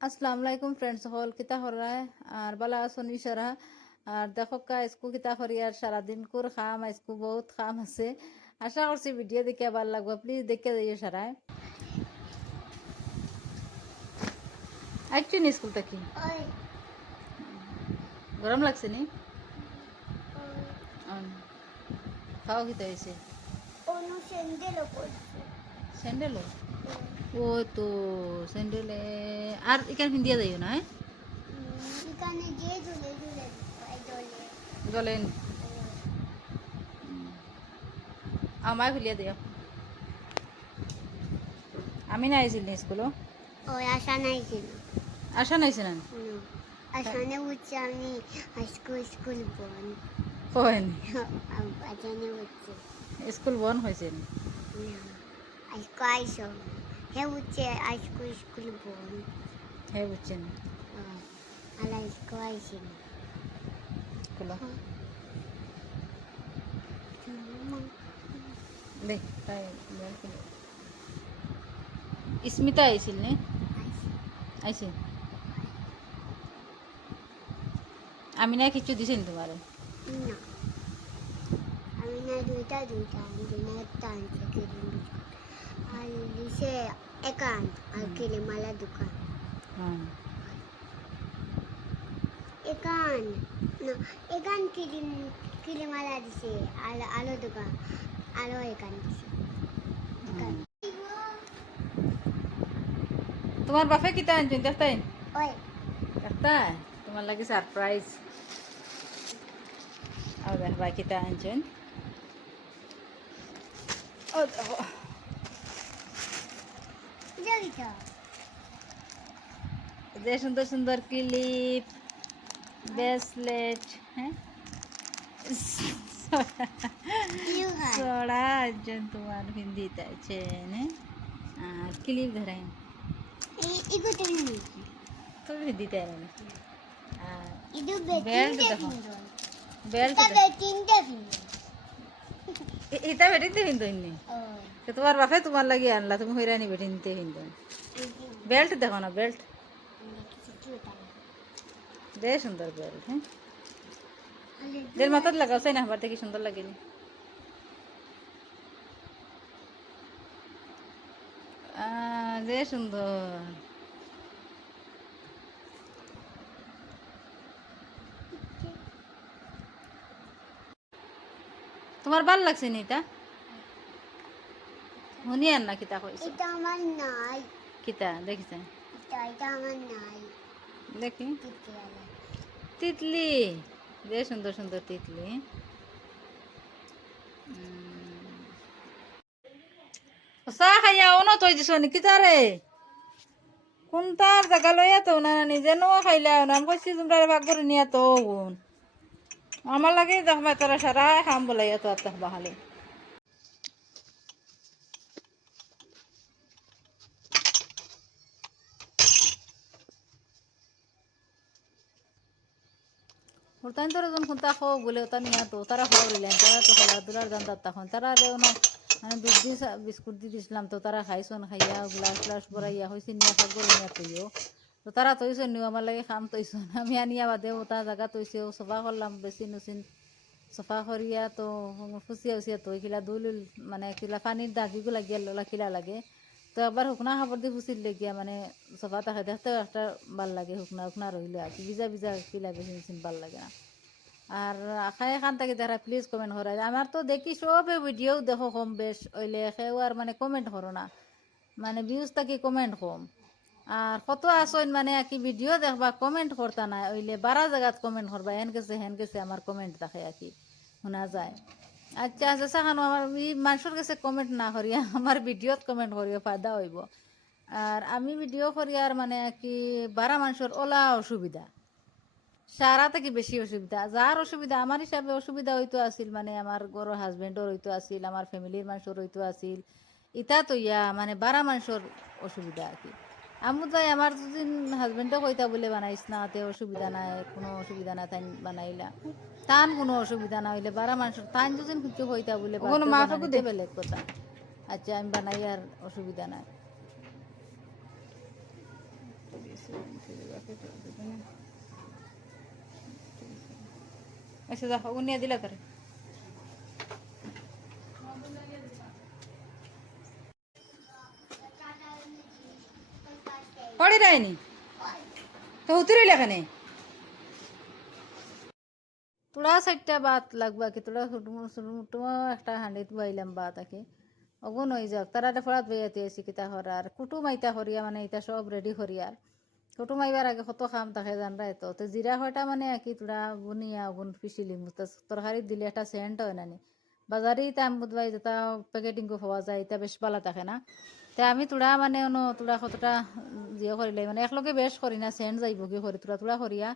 আসসালামু আলাইকুম ফ্রেন্ডস হল কিতা হরায় আর বালা আসন ইশারা আর দেখো কা স্কু কিতা করি আর সারাদিন কোর খাম আজকু বহুত খাম আছে আশা করছি ভিডিও দেখে ভালো লাগবে প্লিজ দেখে যাইও সারায় আইছি নি স্কুল থেকে গরম লাগছে নি খাওয়া কিতা হয়েছে স্যান্ডেলও ও তো স্যান্ডেলে আর এখানে পিন্দিয়া যাইও না জলেন আমায় খুলিয়া দিও আমি না আইছিল স্কুলও ওই আশা নাইছিল আশা নাইছে না আশানে উঠছে আমি স্কুল বন্ধ কয়নি আশানে উঠছে স্কুল বন্ধ হয়েছে আজকে আইসো হে উঠছে স্কুল বন্ধ হে বুঝছেন আলা আজকে আইসি খুলো দেখ তাই স্মিতা আইছিল নে আইছে আমি না কিছু দিছেন তোমার না আমি না দুইটা আনছি না একটা আনছে ক্রিম আর দিছে একান আর ক্রিমালা দোকান একান না একান ক্রিমালা দিছে আর আলো দোকান আলো একান দিছে তোমার বাপে কিতা আনছেন দেখতাই ওই দেখতাই তোমার লাগে সারপ্রাইজ আর দেখ ভাই কিতা আনছেন ও দেখো জলটা যে সুন্দর সুন্দর ক্লিপ ব্রেসলেট হ্যাঁ সোড়া একজন তোমার হিন্দিতে আছেন আর ক্লিপ ধরেন ইগুতে নি তো হিন্দিতে আর ইদু বেল্ট দেখো বেল্ট তবে তিনটা ফিঙ্গার এটা বেটিতে হিন্দুনি তো তোমার বাপে তোমার লাগি আনলা তুমি হইরানি বেটিনতে হিন্দু বেল্ট দেখো না বেল্ট বেশ সুন্দর বেল্ট হ্যাঁ দের মাথাত লাগাও চাই না আমার থেকে সুন্দর লাগেনি যে সুন্দর তোমার ভাল লাগছে নি এটা শুনি আর না কিতা কইছে এটা আমার নাই কিতা দেখিছেন এটা আমার নাই দেখি তিতলি তিতলি যে সুন্দর সুন্দর তিতলি চা খাইয়া অন তৈ দিছ নি কিতা রে কোনটার জায়গা লইয়া তো না নিজে নো খাইলা নাম কইছি তোমরা ভাগ করে নিয়া তো গুণ আমার লাগে দেখবা তারা সারা খাম বলাইয়া তো আত্মা বাহালে ওটাই তো যখন খুঁতা খাও বলে ওটা নিয়ে তো তারা খাওয়া দিলেন তারা তো খেলাধুলার জানতার তখন তারা না মানে দুধ দিয়ে বিস্কুট দিয়ে দিছিলাম তো তারা খাইছন খাইয়া গ্লাস গ্লাস ভরাইয়া হয়েছে নিয়ে ভাগ করে নিয়ে তৈও তো তারা তৈছেন নিও আমার লাগে খাম তৈছন আমি আনিয়া বাদে ওটা জায়গা তৈছে সফা করলাম বেশি নুচিন সফা করিয়া তো ফুচিয়া উচিয়া তো কিলা দুল মানে কিলা পানির দাগিগুলা গিয়া কিলা লাগে তো একবার শুকনা খাবার দিয়ে ফুচির লেগিয়া মানে সফা থাকে দেখতে একটা ভাল লাগে শুকনা শুকনা রইলে আর কি ভিজা ভিজা কিলা বেশি নুচিন ভাল লাগে না আর খাই খান থাকি দেখা প্লিজ কমেন্ট করাই আমার তো দেখি সবে ভিডিও দেখো কম বেশ ওইলে সেও আর মানে কমেন্ট করো না মানে ভিউজ থাকি কমেন্ট কম আর কত আসইন মানে কি ভিডিও দেখবা কমেন্ট করতা না ওইলে 12 জায়গাত কমেন্ট করবা হেন গেছে আমার কমেন্ট দেখে আর কি শোনা যায় আচ্ছা আচ্ছা সাখানো আমার মানুষের কাছে কমেন্ট না করিয়া আমার ভিডিওত কমেন্ট করিয়া ফায়দা হইব আর আমি ভিডিও করি আর মানে কি 12 মানুষের ওলা অসুবিধা সারা থেকে বেশি অসুবিধা যার অসুবিধা আমার হিসাবে অসুবিধা হইতো আসিল মানে আমার গরো হাজবেন্ডর হইতো আসিল আমার ফ্যামিলির মানুষের হইতো আসিল ইটা তো ইয়া মানে 12 মানুষের অসুবিধা আর কি আমি তাই আমার যদি হাজবেন্ডও কইতা বলে বানাইস না তে অসুবিধা নাই কোনো অসুবিধা না তাই বানাইলা তান কোনো অসুবিধা না হইলে 12 মানুষের তান যদি কিছু কইতা বলে বানাইতে বেলেগ কথা আচ্ছা আমি বানাই আর অসুবিধা নাই আচ্ছা যা উনিয়া দিলা করে পড়ে যায়নি তো উতরিল এখানে তোরা চারটা বাত লাগবা কি তোরা ছোটো একটা হাঁড়িত বাইলাম বাত আকে অগুন হয়ে যাক তারা ফরাত বইয়াতে আছি কিতা হরার কুটুম আইতা হরিয়া মানে এটা সব রেডি হরিয়ার কুটুম আইবার আগে কত খাম তাকে জানরা তো জিরা হয়টা মানে কি তোরা বুনিয়া অগুন পিছিলিম তরকারি দিলে একটা সেন্ট হয় নানি বাজারে তাম বুধবাই যেটা প্যাকেটিং হওয়া যায় এটা বেশ ভালো থাকে না তে আমি তোরা মানে তোরা কতটা জিও করিলে মানে একলগে বেশ করি না সেন্ট যাইব কি করি তোরা তোরা করিয়া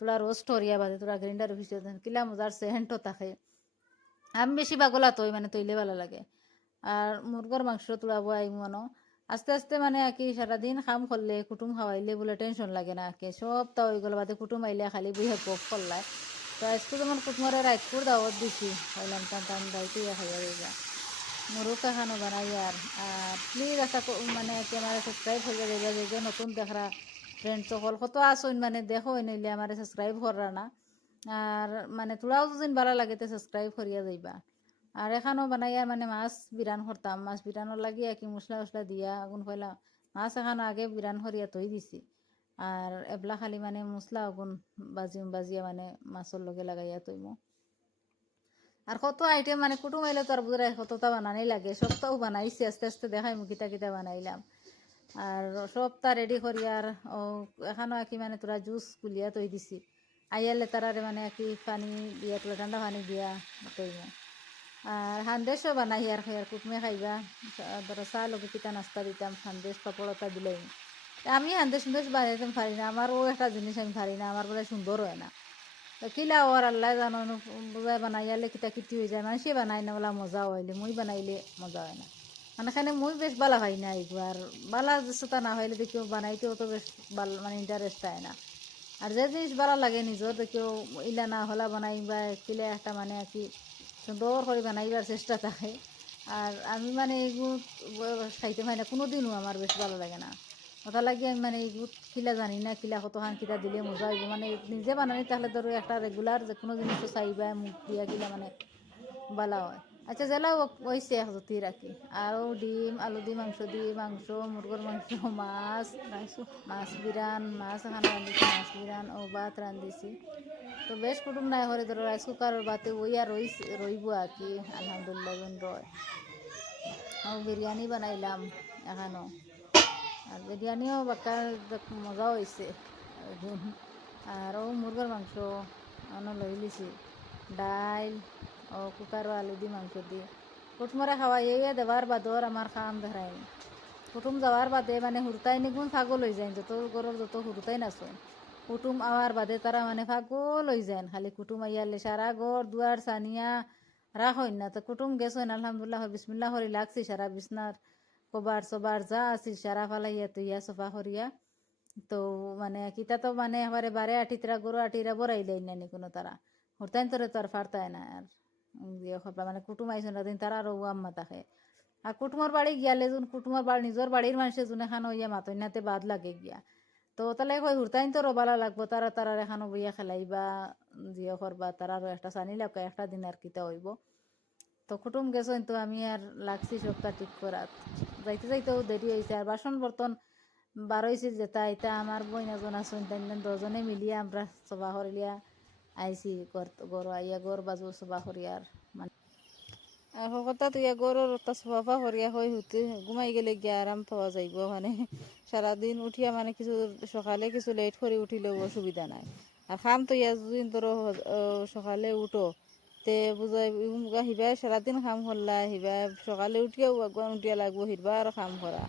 তোরা রোস্ট করিয়া বাদে তোরা গ্রাইন্ডার অফিসে কিলা মজার সেন্টও থাকে আমি বেশি বাগলা তৈ মানে তৈলে ভালো লাগে আর মুরগর মাংস তোলাবো আই মনো আস্তে আস্তে মানে আর কি সারাদিন কাম করলে কুটুম খাওয়াইলে বলে টেনশন লাগে না কি সব তা ওই গেল বাদে কুটুম আইলে খালি বইয়ে পক করলায় তো আজকে যেমন কুটুমরে রাইতপুর দাওয়াত দিছি হইলাম টান টান রাইতে খাইয়া দিবা মুরগ খানো বানাই আর প্লিজ আশা মানে কি আমার সাবস্ক্রাইব হয়ে যাবে যে নতুন দেখরা ফ্রেন্ড সকল কত আসইন মানে দেখো নইলে আমার সাবস্ক্রাইব করা না আর মানে তোরাও যদি ভালো লাগে তো সাবস্ক্রাইব করিয়া যাইবা আর এখানেও বানাইয়া মানে মাছ বিরান করতাম মাছ বিরানোর লাগিয়া কি মশলা টসলা দিয়া আগুন কইলা মাছ এখানো আগে বিরান করিয়া তৈ দিছি আর এবলা খালি মানে মশলা আগুন বাজিয়া মানে মাছের লগে লাগাইয়া তৈমো আর কত আইটেম মানে কুটুম আইলে তো আর বুঝাই কতটা বানানি লাগে সবটাও বানাইছি আস্তে আস্তে দেখাই কিতা কিতা বানাইলাম আর সবটা রেডি করি আর এখানো কি মানে তোরা জুস গুলিয়া তৈ দিছি আইয়ালে তারারে মানে কি পানি দিয়া তোলা ঠান্ডা পানি দিয়া তৈমো আর সন্দেশও বানাই আর খাই আর কুটুমে খাইবা ধরো চাহ লগে কিতা নাস্তা দিতাম সন্দেশ পাপড়টা দিলাই আমি সন্দেশ বানাইতাম পারি না আমারও একটা জিনিস আমি পারি না আমার বলে সুন্দর হয় না তো কিলা ওর আল্লাহ জানো বুঝাই বানাইয়ালে কিতা কিতি হয়ে যায় মানুষে বানাই না বলা মজা হইলে মুই বানাইলে মজা হয় না মানে খানে মুই বেশ বালা হয় না একবার বালা যেটা না হইলে দেখিও বানাইতেও তো বেশ ভালো মানে ইন্টারেস্ট হয় না আর যে জিনিস ভালো লাগে নিজের দেখিও ইলা না হলা বানাইবা কিলে একটা মানে আর কি সুন্দর করে বানাইবার চেষ্টা থাকে আর আমি মানে এইগুলো খাইতে পাই না কোনো দিনও আমার বেশ ভালো লাগে না কথা লাগে আমি মানে এইগুলো কিলা জানি না কিলা কতখান কিলা দিলে মজা হইব মানে নিজে বানানি তাহলে ধরো একটা রেগুলার যে কোনো জিনিসও চাইবা মুখ দিয়া কিলা মানে ভালো হয় আচ্ছা জেলা হয়েছে এক জুতি রাখি আরও ডিম আলু দি মাংস মুরগর মাংস মাছ বিরান মাছ এখানে রান্ধিছি মাছ বিরান ও ভাত রান্ধিছি তো বেশ কুটুম নাই হরে ধরো রাইস কুকারের বাতে ওই আর রইব আর কি আলহামদুলিল্লাহ রয় ও বিরিয়ানি বানাইলাম এখানো আর বিরিয়ানিও বাকার মজা হয়েছে আর ও মুরগর মাংস লই লিছি ডাইল ও কুকার আলু দি মাংস দি কুটুমরে খাওয়াইয়া দেওয়ার বাদর আমার খাম ধরাইনি কুটুম যাওয়ার বাদে মানে হুরতাই নিগুণ পাগল হয়ে যায় যত গরম যত হুরতাই নাচন কুটুম আওয়ার বাদে তারা মানে পাগল হয়ে যায় খালি কুটুম আইয়ালে সারা ঘর দুয়ার সানিয়া রাখইন না তো কুটুম গেছেন আলহামদুলিল্লাহ বিসমিল্লাহ হরি লাগছি সারা বিছনার কবার সবার যা আছিল সারা ফালাইয়া তুইয়া সফা করিয়া তো মানে কিতা তো মানে আমার বারে আটিতরা গরু আটিরা বরাইলাই নানি কোনো তারা হুরতাইন তোরে তো আর ফারতায় না আর মানে কুটুম আইসন দিন তারা আরও আম্মা থাকে আর কুটুমর বাড়ি গিয়ালে যোন কুটুমর বাড়ি নিজের বাড়ির মানুষের যোন এখানো ইয়া মাতইনাতে বাদ লাগে গিয়া তো তাহলে কই হুরতাইন তো রবালা লাগবো তারা এখানো বইয়া খেলাইবা জিয়া করবা তারারও একটা চানি লাগবে একটা দিন আর কিতা হইব তো কুটুম গেছেন তো আমি আর লাগছি সবটা ঠিক করাত যাইতে যাইতেও দেরি হয়েছে আর বাসন বর্তন বারোইছে যেটা এটা আমার বই নাজন আসুন তাই দজনে মিলিয়া আমরা সবা করিলিয়া আইসি গড় আইয়া গড় বাজু সবা করিয়ার মানে আর কথা তুই গরুর তা সফা করিয়া হই হতে ঘুমাই গেলে গিয়ে আরাম পাওয়া যাইব মানে সারাদিন উঠিয়া মানে কিছু সকালে কিছু লেট করে উঠিলেও অসুবিধা নাই আর খাম তো ইয়া যদি ধরো সকালে উঠো তে বুঝাই হিবা সারাদিন খাম করলা হিবা সকালে উঠিয়াও আগুয়ান উঠিয়া লাগবো হিরবা আর খাম করা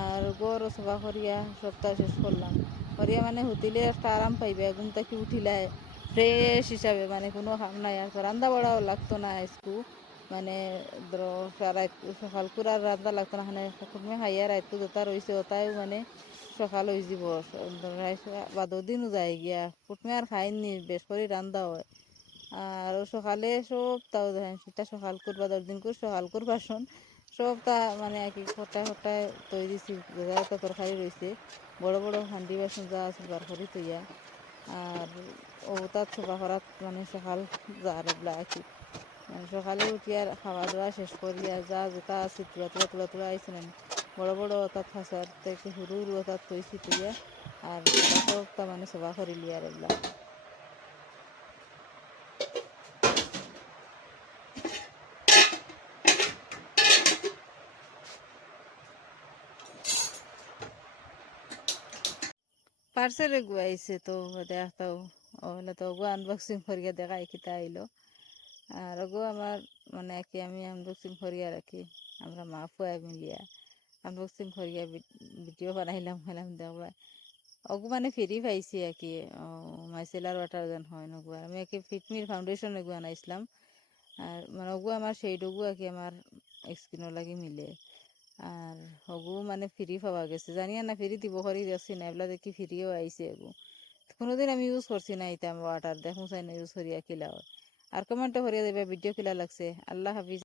আর গরু সফা করিয়া সপ্তাহ শেষ করলাম করিয়া মানে হুতিলে একটা আরাম পাইবে ঘুম থেকে উঠিলায় ফ্রেশ হিসাবে মানে কোনো কাম নাই আর রান্না বাড়াও লাগতো না স্কুল মানে ধরো সকাল করে আর রান্না লাগতো না কুটুমে খাইয়া রাইতো যেটা রয়েছে ওটাই মানে সকাল হয়ে যাব বাদর দিনও যায় গিয়া কুটুমে আর খাইনি বেশ করে রান্না হয় আর সকালে সব তাও দেখেন সেটা সকাল করে বাদর দিন করে সকাল করে বাসন সব তা মানে আর কি হটায় হটায় তৈ দিছি যা একটা তরকারি রয়েছে বড় বড় হান্ডি বাসন যা আছে বার করি তৈয়া আর ও তার ছোপা করাত মানে সকাল যার এগুলা আর কি মানে সকালে উঠিয়ার খাওয়া দাওয়া শেষ করিয়া যা যেটা আছে তুলা আইসেন বড় বড় অর্থাৎ ফাঁসার থেকে সরু সরু অর্থাৎ তৈছি তুইয়া আর ওটা সব তা মানে সবা করি লিয়ার এগুলা পার্সেলে গুয়াইছে তো দেখাও ওগুলো তো ওগো আনবক্সিং করিয়া দেখাই কিতা আইলো আর ওগো আমার মানে আর কি আমি আনবক্সিং করিয়া রাখি আমরা মা ফুয়া মিলিয়া আনবক্সিং করিয়া ভিডিও বানাইলাম হলাম দেখবা ওগো মানে ফ্রি পাইছি আর কি মাইসেলার ওয়াটার যেন হয় নগুয়া আমি আর কি ফিটমির ফাউন্ডেশন এগুলো আনাইছিলাম আর মানে ওগো আমার সেইডগু আর কি আমার স্কিনের লাগি মিলে আর হগু মানে ফ্রি পাওয়া গেছে জানিয়া না ফ্রি দিব করি যাচ্ছি না এগুলা দেখি ফ্রিও আইছে এগু কোনোদিন আমি ইউজ করছি না এটা ওয়াটার দেখুন চাই না ইউজ করিয়া কিলা হয় আর কমেন্টও করিয়া দেবে ভিডিও কিলা লাগছে আল্লাহ হাফিজ।